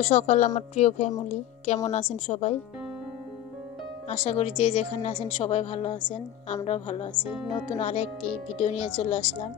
শুভ সকাল আমার প্রিয় ফ্যামিলি, কেমন আছেন সবাই? আশা করি যে যেখানে আছেন সবাই ভালো আছেন, আমরাও ভালো আছি। নতুন আরেকটি ভিডিও নিয়ে চলে আসলাম।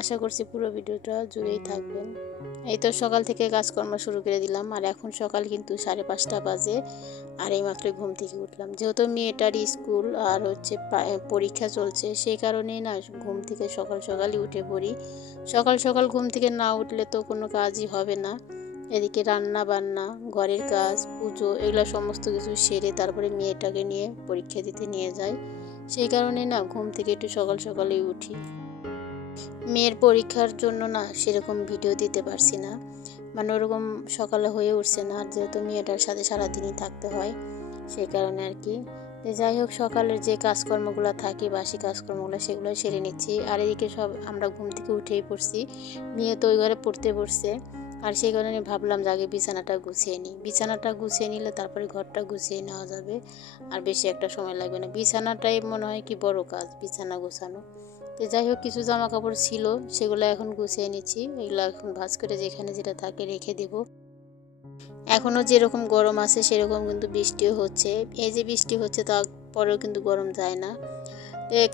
আশা করছি পুরো ভিডিওটা জুড়েই থাকবেন। এই তো সকাল থেকে কাজকর্ম শুরু করে দিলাম, আর এখন সকাল কিন্তু 5:30 বাজে। আর এইমাত্র ঘুম থেকে উঠলাম, যেহেতু মেয়েটার স্কুল আর পরীক্ষা চলছে, সেই কারণেই না ঘুম থেকে সকাল সকালই উঠে পড়ি। সকাল সকাল ঘুম থেকে না উঠলে তো কোনো কাজই হবে না। এদিকে রান্না বান্না, ঘরের কাজ, পুজো, এগুলো সমস্ত কিছু সেরে তারপরে মেয়েটাকে নিয়ে পরীক্ষা দিতে নিয়ে যাই। সেই কারণে না ঘুম থেকে একটু সকাল সকালেই উঠি। মেয়ের পরীক্ষার জন্য না সেরকম ভিডিও দিতে পারছি না, মানে ওরকম সকালে হয়ে উঠছে না, আর যেহেতু মেয়েটার সাথে সারাদিনই থাকতে হয় সেই কারণে আর কি। যাই হোক, সকালের যে কাজকর্মগুলো থাকে, বাসি কাজকর্মগুলো, সেগুলো সেরে নিচ্ছি। আর এদিকে সব আমরা ঘুম থেকে উঠেই পড়ছি, মেয়ে তো ওই ঘরে পড়তে বসছে। আর সেই কারণে ভাবলাম যে আগে বিছানাটা গুছিয়ে নিই। বিছানাটা গুছিয়ে নিলে তারপরে ঘরটা গুছিয়ে নেওয়া যাবে, আর বেশি একটা সময় লাগবে না। বিছানাটাই মনে হয় কি বড় কাজ, বিছানা গোছানো। তো যাই হোক, কিছু জামা কাপড় ছিল, সেগুলো এখন গুছিয়ে নিচ্ছি। এগুলো এখন ভাঁজ করে যেখানে যেটা থাকে রেখে দেব। এখনও যেরকম গরম আছে সেরকম কিন্তু বৃষ্টিও হচ্ছে। এই যে বৃষ্টি হচ্ছে তারপরেও কিন্তু গরম যায় না।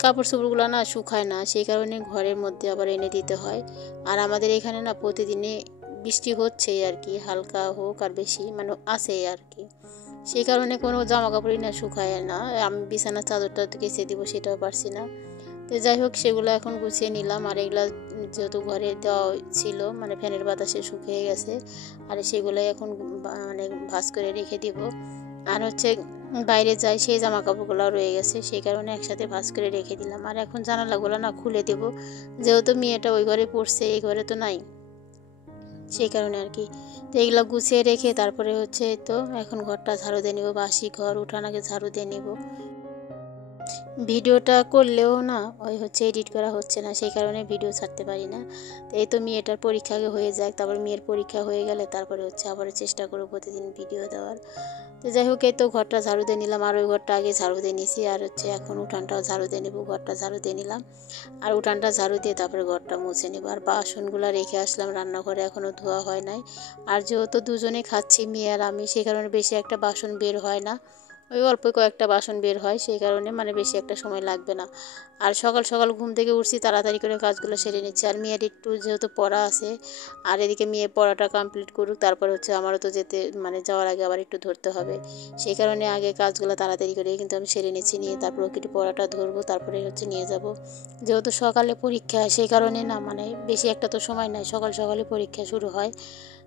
কাপড় চোপড়গুলো না শুকায় না, সেই কারণে ঘরের মধ্যে আবার এনে দিতে হয়। আর আমাদের এখানে না প্রতিদিনই বৃষ্টি হচ্ছেই আর কি, হালকা হোক আর বেশি মানে আছেই আর কি। সেই কারণে কোনো জামা কাপড়ই না শুকায় না। আমি বিছানার চাদরটা কেচে দিব সেটাও পারছি না। তো যাই হোক, সেগুলো এখন গুছিয়ে নিলাম। আর এগুলা যেহেতু ঘরে দেওয়া ছিল, মানে ফ্যানের বাতাসে শুকিয়ে গেছে, আর সেগুলোই এখন মানে ভাঁজ করে রেখে দিব। আর বাইরে যাই, সেই জামা কাপড়গুলো রয়ে গেছে, সেই কারণে একসাথে ভাঁজ করে রেখে দিলাম। আর এখন জানালাগুলো না খুলে দেব, যেহেতু মেয়েটা ওই ঘরে পড়ছে, এই ঘরে তো নাই, সেই কারণে আর কি। তো এগুলো গুছিয়ে রেখে তারপরে তো এখন ঘরটা ঝাড়ু দিয়ে নিব, বাসি ঘর উঠান আগে ঝাড়ু দিয়ে নিব। ভিডিওটা করলেও না এডিট করা হচ্ছে না, সেই কারণে ভিডিও ছাড়তে পারি না। তো এই তো মেয়েটার পরীক্ষা আগে হয়ে যায়, তারপর মেয়ের পরীক্ষা হয়ে গেলে তারপরে আবার চেষ্টা করব প্রতিদিন ভিডিও দেওয়ার। তো যাই হোক, এই তো ঘরটা ঝাড়ু দিয়ে নিলাম, আর ওই ঘরটা আগে ঝাড়ু দিয়ে নিয়েছি। আর এখন উঠানটাও ঝাড়ু দিয়ে নেবো, ঘরটা ঝাড়ু দিয়ে নিলাম। আর উঠানটা ঝাড়ু দিয়ে তারপরে ঘরটা মুছে নেব। আর বাসনগুলো রেখে আসলাম রান্নাঘরে, এখনও ধোয়া হয় নাই। আর যেহেতু দুজনে খাচ্ছি, মেয়ে আর আমি, সেই কারণে বেশি একটা বাসন বের হয় না, ওই অল্প কয়েকটা বাসন বের হয়, সেই কারণে মানে বেশি একটা সময় লাগবে না। আর সকাল সকাল ঘুম থেকে উঠছি, তাড়াতাড়ি করে কাজগুলো সেরে নিচ্ছি। আর মেয়ের একটু যেহেতু পড়া আছে, আর এদিকে মেয়ে পড়াটা কমপ্লিট করুক, তারপর আমারও তো মানে যাওয়ার আগে আবার একটু ধরতে হবে, সেই কারণে আগে কাজগুলো তাড়াতাড়ি করে কিন্তু আমি সেরে নিচ্ছি। নিয়ে তারপর ওকে একটু পড়াটা ধরবো, তারপরে নিয়ে যাব। যেহেতু সকালে পরীক্ষা, সেই কারণে না মানে বেশি একটা তো সময় নাই, সকাল সকালে পরীক্ষা শুরু হয়।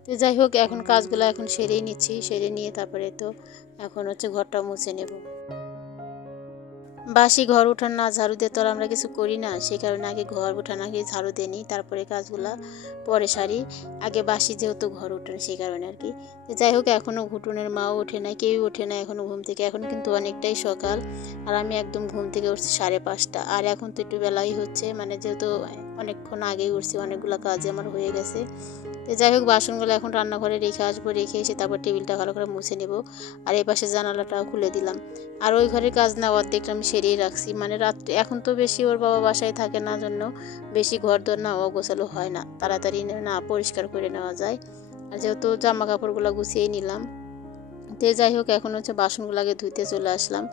তো যাই হোক, এখন কাজগুলো এখন সেরেই নিচ্ছি, সেরে নিয়ে তারপরে তো এখন ঘরটা মুছে নেব। বাসি ঘর উঠান না ঝাড়ু দিয়ে তো আর আমরা কিছু করি না, সেই কারণে আগে ঘর উঠান আগে ঝাড়ু দিয়ে নিই, তারপরে কাজগুলা পরে সারি। আগে বাসি যেহেতু ঘর উঠান, সেই কারণে আর কি। যাই হোক, এখনও ঘুটুনের মাও ওঠে না, কেউই ওঠে না এখনও ঘুম থেকে। এখন কিন্তু অনেকটাই সকাল, আর আমি একদম ঘুম থেকে উঠছি 5:30। আর এখন তো একটু বেলাই হচ্ছে, মানে যেহেতু অনেকক্ষণ আগেই উঠছি, অনেকগুলো কাজই আমার হয়ে গেছে। তো যাই হোক, বাসনগুলো এখন রান্নাঘরে রেখে আসবো, রেখে এসে তারপর টেবিলটা ভালো করে মুছে নেব। আর এই পাশে জানালাটাও খুলে দিলাম। আর ওই ঘরের কাজ না অর্ধেকটা আমি সেরেই রাখছি, মানে রাত্রে এখন তো বেশি ওর বাবা বাসায় থাকে না, জন্য বেশি ঘর দর না অগোছালো হয় না, তাড়াতাড়ি না পরিষ্কার করে নেওয়া যায়। আর যেহেতু জামা কাপড়গুলো গুছিয়েই নিলাম। তো যাই হোক, এখন বাসনগুলোকে ধুইতে চলে আসলাম।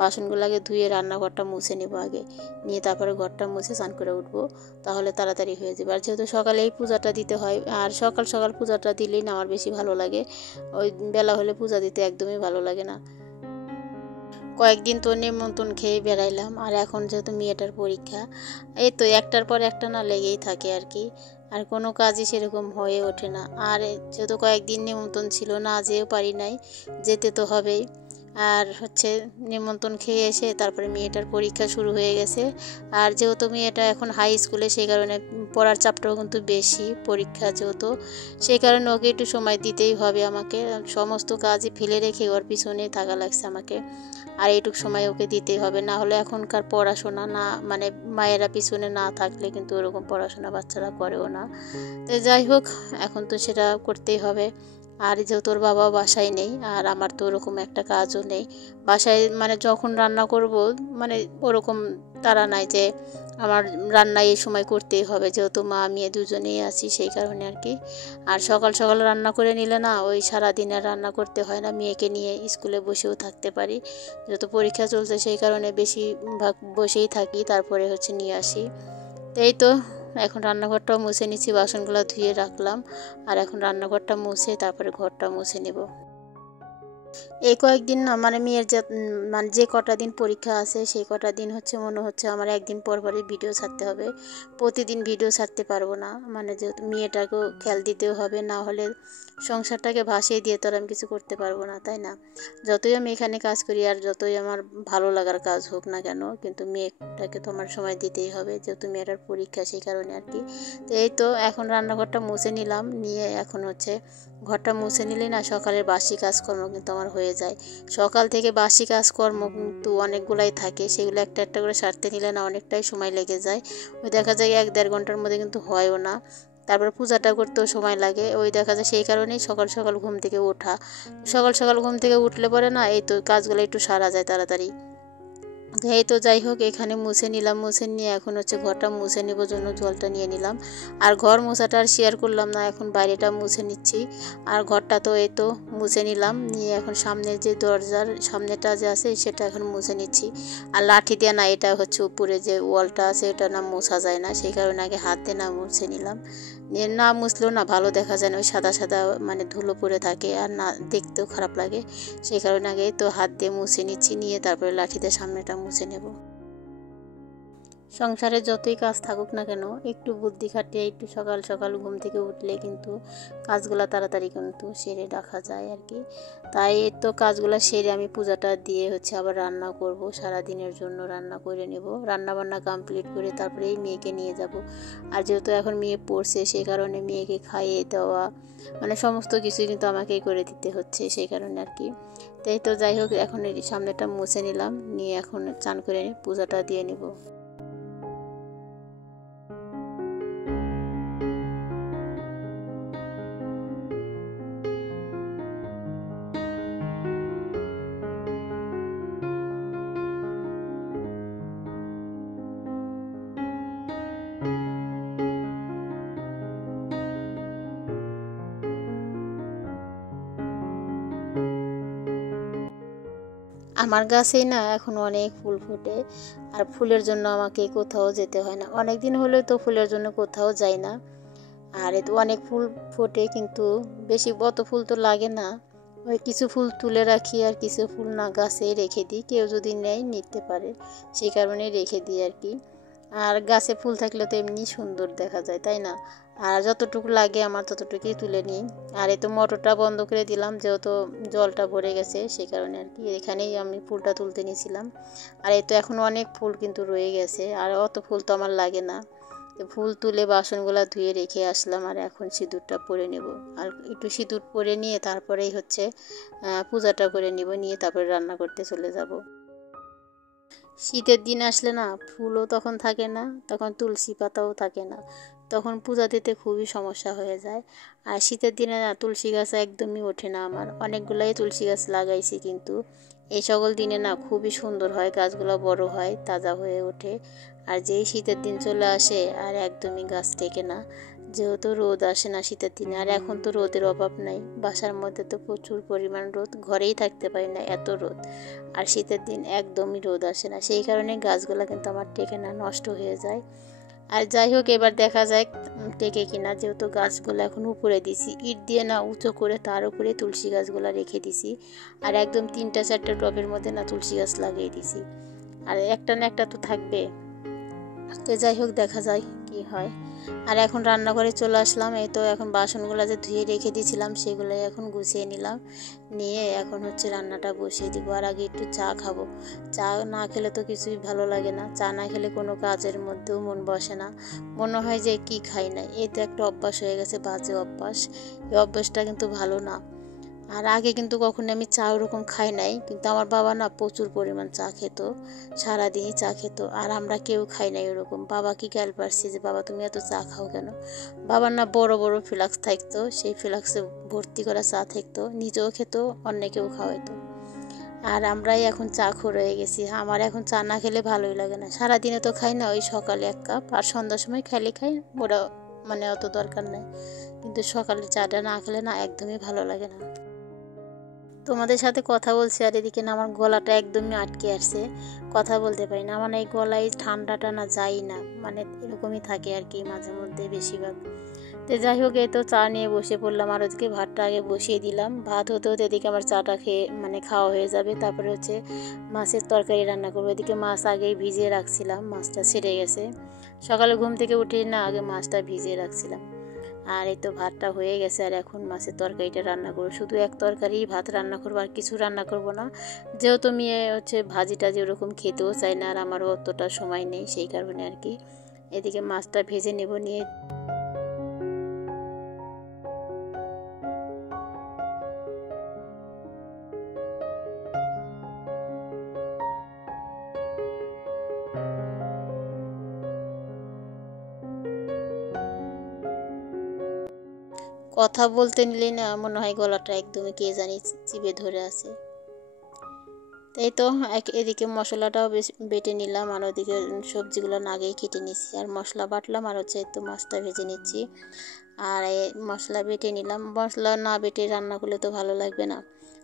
বাসনগুলোকে ধুয়ে রান্নাঘরটা মুছে নেব আগে, নিয়ে তারপরে ঘরটা মুছে স্নান করে উঠবো, তাহলে তাড়াতাড়ি হয়ে যাবে। আর যেহেতু সকালে এই পূজাটা দিতে হয়, আর সকাল সকাল পূজাটা দিলেই না আমার বেশি ভালো লাগে, ওই বেলা হলে পূজা দিতে একদমই ভালো লাগে না। কয়েকদিন তো নিমন্ত্রণ খেয়ে বেড়াইলাম। আর এখন যেহেতু মেয়েটার পরীক্ষা, এই তো একটার পর একটা না লেগেই থাকে আর কি, আর কোনো কাজই সেরকম হয়ে ওঠে না। আর যেহেতু কয়েকদিন নিমন্ত্রণ ছিল, না যেও পারি নাই, যেতে তো হবেই। আর নিমন্ত্রণ খেয়ে এসে তারপরে মেয়েটার পরীক্ষা শুরু হয়ে গেছে। আর যেহেতু মেয়েটা এখন হাই স্কুলে, সেই কারণে পড়ার চাপটাও কিন্তু বেশি, পরীক্ষা যেহেতু, সেই কারণে ওকে একটু সময় দিতেই হবে আমাকে। সমস্ত কাজই ফেলে রেখে ওর পিছনে থাকা লাগছে আমাকে, আর এইটুক সময় ওকে দিতেই হবে, না হলে এখনকার পড়াশোনা না মানে মায়েরা পিছনে না থাকলে কিন্তু ওরকম পড়াশোনা বাচ্চারা করেও না। তো যাই হোক, এখন তো সেটা করতেই হবে। আর যেহেতু ওর বাবা বাসায় নেই, আর আমার তো ওরকম একটা কাজও নেই বাসায়, মানে যখন রান্না করব মানে ওরকম তারা নাই যে আমার রান্না এই সময় করতেই হবে, যেহেতু মা আমি দুজনেই আছি সেই কারণে আর কি। আর সকাল সকাল রান্না করে নিলে না ওই সারাদিন আর রান্না করতে হয় না, মেয়েকে নিয়ে স্কুলে বসেও থাকতে পারি। যেহেতু পরীক্ষা চলছে সেই কারণে বেশিরভাগ বসেই থাকি, তারপরে নিয়ে আসি। তো এই তো এখন রান্নাঘরটাও মুছে নিচ্ছি, বাসনগুলো ধুয়ে রাখলাম। আর এখন রান্নাঘরটা মুছে তারপরে ঘরটা মুছে নেব। এই কয়েকদিন না মেয়ের মানে যে কটা দিন পরীক্ষা আছে সেই কটা দিন মনে হচ্ছে আমার একদিন পর পরই ভিডিও ছাড়তে হবে। প্রতিদিন ভিডিও ছাড়তে পারবো না, যেহেতু মেয়েটাকেও খেয়াল দিতেও হবে, না হলে সংসারটাকে ভাসিয়ে দিয়ে তো আর আমি কিছু করতে পারবো না, তাই না? যতই আমি এখানে কাজ করি আর যতই আমার ভালো লাগার কাজ হোক না কেন, কিন্তু মেয়েটাকে তো আমার সময় দিতেই হবে, যেহেতু মেয়েটার পরীক্ষা সেই কারণে আর কি। তো এই তো এখন রান্নাঘরটা মুছে নিলাম, নিয়ে এখন ঘরটা মুছে নিলে না সকালের বাসি কাজকর্ম কিন্তু আমার হয়ে যায়। সকাল থেকে বাসি কাজকর্ম কিন্তু অনেকগুলাই থাকে, সেগুলো একটা একটা করে সারতে নিলে না অনেকটাই সময় লেগে যায়। ওই দেখা যায় 1-1.5 ঘন্টার মধ্যে কিন্তু হয়ও না। তারপর পূজাটা করতেও সময় লাগে, ওই দেখা যায় সেই কারণেই সকাল সকাল ঘুম থেকে ওঠা। সকাল সকাল ঘুম থেকে উঠলে পরে না এই তো কাজগুলো একটু সারা যায় তাড়াতাড়ি। এই তো যাই হোক, এখানে মুছে নিলাম, মুছে নিয়ে এখন ঘরটা মুছে নেবার জন্য জলটা নিয়ে নিলাম। আর ঘর মোছাটা আর শেয়ার করলাম না, এখন বাইরেটা মুছে নিচ্ছি। আর ঘরটা তো এই তো মুছে নিলাম, নিয়ে এখন সামনের যে দরজার সামনেটা যে আছে সেটা এখন মুছে নিচ্ছি। আর লাঠি দিয়ে না, এটা উপরে যে ওয়ালটা আছে এটা না মোছা যায় না, সেই কারণে আগে হাত দিয়ে না মুছে নিলাম। না মুছলেও না ভালো দেখা যায় না, ওই সাদা সাদা ধুলো পড়ে থাকে আর না দেখতেও খারাপ লাগে। সেই কারণে আগে তো হাত দিয়ে মুছে নিচ্ছি, নিয়ে তারপরে লাঠিতে সামনেটা মুছে নেব। সংসারে যতই কাজ থাকুক না কেন, একটু বুদ্ধি খাটিয়ে একটু সকাল সকাল ঘুম থেকে উঠলে কিন্তু কাজগুলো তাড়াতাড়ি কিন্তু সেরে রাখা যায় আর কি। তাই তো কাজগুলো সেরে আমি পূজাটা দিয়ে আবার রান্না করব, সারা দিনের জন্য রান্না করে নেব। রান্না বান্না কমপ্লিট করে তারপরেই মেয়েকে নিয়ে যাব। আর যেহেতু এখন মেয়ে পড়ছে সেই কারণে মেয়েকে খাইয়ে দেওয়া সমস্ত কিছুই কিন্তু আমাকেই করে দিতে হচ্ছে, সেই কারণে আর কি। তাই তো যাই হোক, এখন এই সামনেটা মুছে নিলাম, নিয়ে এখন চান করে পূজাটা দিয়ে নেব। আমার গাছেই না এখন অনেক ফুল ফোটে, আর ফুলের জন্য আমাকে কোথাও যেতে হয় না। অনেক দিন হলেও তো ফুলের জন্য কোথাও যাই না। আর এ তো অনেক ফুল ফোটে, কিন্তু বেশি অত ফুল তো লাগে না। ওই কিছু ফুল তুলে রাখি আর কিছু ফুল না গাছে রেখে দিই, কেউ যদি নেয় নিতে পারে, সেই কারণে রেখে দিই আর কি। আর গাছে ফুল থাকলে তো এমনি সুন্দর দেখা যায়, তাই না? আর যতটুকু লাগে আমার ততটুকুই তুলে নিই। আর এই তো মোটরটা বন্ধ করে দিলাম, যেহেতু জলটা ভরে গেছে সেই কারণে আর কি। এখানেই আমি ফুলটা তুলতে নিয়েছিলাম। আর এই তো এখন অনেক ফুল কিন্তু রয়ে গেছে, আর অত ফুল তো আমার লাগে না। তো ফুল তুলে বাসনগুলো ধুয়ে রেখে আসলাম, আর এখন সিঁদুরটা পরে নেব। আর একটু সিঁদুর পরে নিয়ে তারপরেই পূজাটা করে নিব, নিয়ে তারপরে রান্না করতে চলে যাব। শীতের দিন আসলে না ফুলও তখন থাকে না, তখন তুলসী পাতাও থাকে না, তখন পূজা দিতে খুবই সমস্যা হয়ে যায়। আর শীতের দিনে না তুলসী গাছ একদমই ওঠে না, আমার অনেকগুলাই তুলসী গাছ লাগাইছি, কিন্তু এই সকল দিনে না খুবই সুন্দর হয়, গাছগুলো বড় হয়, তাজা হয়ে ওঠে। আর যেই শীতের দিন চলে আসে আর একদমই গাছ টেকে না, যেহেতু রোদ আসে না শীতের দিনে। আর এখন তো রোদের অভাব নাই, বাসার মধ্যে তো প্রচুর পরিমাণ রোদ, ঘরেই থাকতে পারি না এত রোদ। আর শীতের দিন একদমই রোদ আসে না, সেই কারণে গাছগুলো কিন্তু আমার টেকে না, নষ্ট হয়ে যায়। আর যাই হোক, এবার দেখা যায় টেকে কিনা, যেহেতু গাছগুলো এখন উপরে দিছি ইট দিয়ে না উঁচু করে, তার উপরে তুলসী গাছগুলো রেখে দিছি। আর একদম 3-4টা টবের মধ্যে না তুলসী গাছ লাগিয়ে দিছি। আর একটা না একটা তো থাকবে। তো যাই হোক, দেখা যায় কি হয়। আর এখন রান্নাঘরে চলে আসলাম। এই তো এখন বাসনগুলো যে ধুয়ে রেখে দিয়েছিলাম সেগুলো এখন গুছিয়ে নিলাম, নিয়ে এখন রান্নাটা বসিয়ে দিব। আর আগে একটু চা খাবো, চা না খেলে তো কিছুই ভালো লাগে না, চা না খেলে কোনো কাজের মধ্যেও মন বসে না, মনে হয় যে কি খাই না। এই তো একটা অভ্যাস হয়ে গেছে, বাজে অভ্যাস। এই অভ্যাসটা কিন্তু ভালো না। আর আগে কিন্তু কখনো আমি চা ওরকম খাই নাই, কিন্তু আমার বাবা না প্রচুর পরিমাণ চা খেত, সারাদিনই চা খেত। আর আমরা কেউ খাই নাই ওরকম। বাবাকে খেয়াল পারছি যে বাবা তুমি এত চা খাও কেন। বাবার না বড় বড় ফ্লাক্স থাকতো, সেই ফ্লাক্সে ভর্তি করা চা থাকতো, নিজেও খেত, অন্যকেও খাওয়াইতো। আর আমরাই এখন চা খোর হয়ে গেছি। আমার এখন চা না খেলে ভালোই লাগে না, সারাদিনে তো খাই না, ওই সকালে 1 কাপ আর সন্ধ্যার সময় খাইলে খাই, ওরা মানে অত দরকার নেই। কিন্তু সকালে চাটা না খেলে না একদমই ভালো লাগে না। তোমাদের সাথে কথা বলছি আর এদিকে না আমার গলাটা একদমই আটকে আসছে, কথা বলতে পারি না। আমার এই গলায় ঠান্ডাটা না যাই না, মানে এরকমই থাকে আর কি মাঝে মধ্যে বেশিরভাগ। তো যাই হোক, এই তো চা নিয়ে বসে পড়লাম আর ওদিকে ভাতটা আগে বসিয়ে দিলাম। ভাত হতে হতে এদিকে আমার চাটা খেয়ে মানে খাওয়া হয়ে যাবে। তারপরে হচ্ছে মাছের তরকারি রান্না করবো। এদিকে মাছ আগেই ভিজিয়ে রাখছিলাম, মাছটা ছেড়ে গেছে। সকালে ঘুম থেকে উঠে না আগে মাছটা ভিজিয়ে রাখছিলাম। আর এই তো ভাতটা হয়ে গেছে আর এখন মাছের তরকারিটা রান্না করবো। শুধু এক তরকারি ভাত রান্না করবো, আর কিছু রান্না করব না, যেহেতু মেয়ে হচ্ছে ভাজি টাজি ওরকম খেতেও চায় না, আর আমারও অতটা সময় নেই, সেই কারণে আর কি। এদিকে মাছটা ভেজে নেব। নিয়ে কথা বলতে নিলেই না মনে হয় গলাটা একদমই কে জানি চিপে ধরে আছে। তাই তো এদিকে মশলাটাও বেটে নিলাম, আর ওদিকে সবজিগুলো আগেই কেটে নিচ্ছি, আর মশলা বাটলাম, আর হচ্ছে তো মাছটা ভেজে নিচ্ছি। আর এই মশলা বেটে নিলাম, মশলা না বেটে রান্না করলে তো ভালো লাগবে না,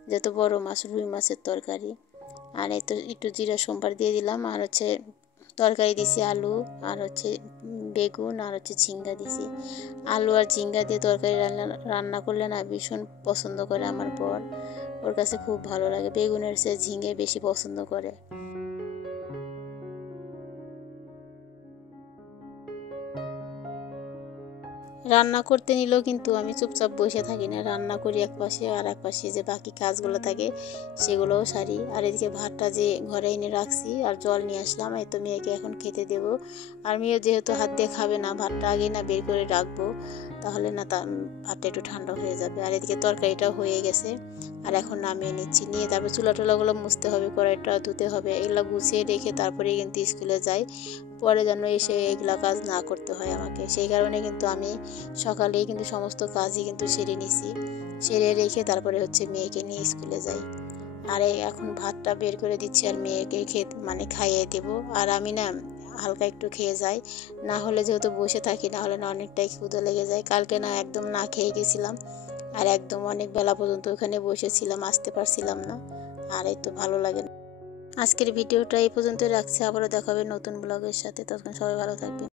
যেহেতু বড় মাছ, রুই মাছের তরকারি। আর এই তো একটু জিরা সম্বার দিয়ে দিলাম, আর হচ্ছে তরকারি দিছি আলু আর হচ্ছে বেগুন আর হচ্ছে ঝিঙ্গা দিছি। আলু আর ঝিঙ্গা দিয়ে তরকারি রান্না করলে না ভীষণ পছন্দ করে আমার বর, ওর কাছে খুব ভালো লাগে, বেগুনের চেয়ে ঝিঙ্গে বেশি পছন্দ করে। রান্না করতে নিলেও কিন্তু আমি চুপচাপ বসে থাকি না, রান্না করি এক পাশে, আর এক পাশে যে বাকি কাজগুলো থাকে সেগুলোও সারি। আর এদিকে ভাতটা যে ঘরে এনে রাখছি আর জল নিয়ে আসলাম, এই তো মেয়েকে এখন খেতে দেবো। আর মেয়ে যেহেতু হাত দিয়ে খাবে না, ভাতটা আগে না বের করে রাখবো, তাহলে না ভাতটা একটু ঠান্ডা হয়ে যাবে। আর এদিকে তরকারিটাও হয়ে গেছে, আর এখন নামিয়ে নিচ্ছি। নিয়ে তারপর চুলা টুলাগুলো মুছতে হবে, কড়াইটা ধুতে হবে, এগুলো গুছিয়ে রেখে তারপরে কিন্তু স্কুলে যাই, পরে যেন এসে এগুলা কাজ না করতে হয় আমাকে। সেই কারণে কিন্তু আমি সকালেই কিন্তু সমস্ত কাজই কিন্তু সেরে নিছি, সেরে রেখে তারপরে হচ্ছে মেয়েকে নিয়ে স্কুলে যাই। আর এখন ভাতটা বের করে দিচ্ছি আর মেয়েকে মানে খাইয়ে দেবো। আর আমি না হালকা একটু খেয়ে যাই, না হলে যেহেতু বসে থাকি, না হলে না অনেকটাই ক্ষুধা লেগে যায়। কালকে না একদম না খেয়ে গেছিলাম, আর একদম অনেক বেলা পর্যন্ত ওখানে বসেছিলাম, আসতে পারছিলাম না, আর এই তো ভালো লাগে না। আজকের ভিডিওটা এই পর্যন্ত রাখছি, আবারও দেখা হবে নতুন ব্লগের সাথে, ততক্ষণ সবাই ভালো থাকবে।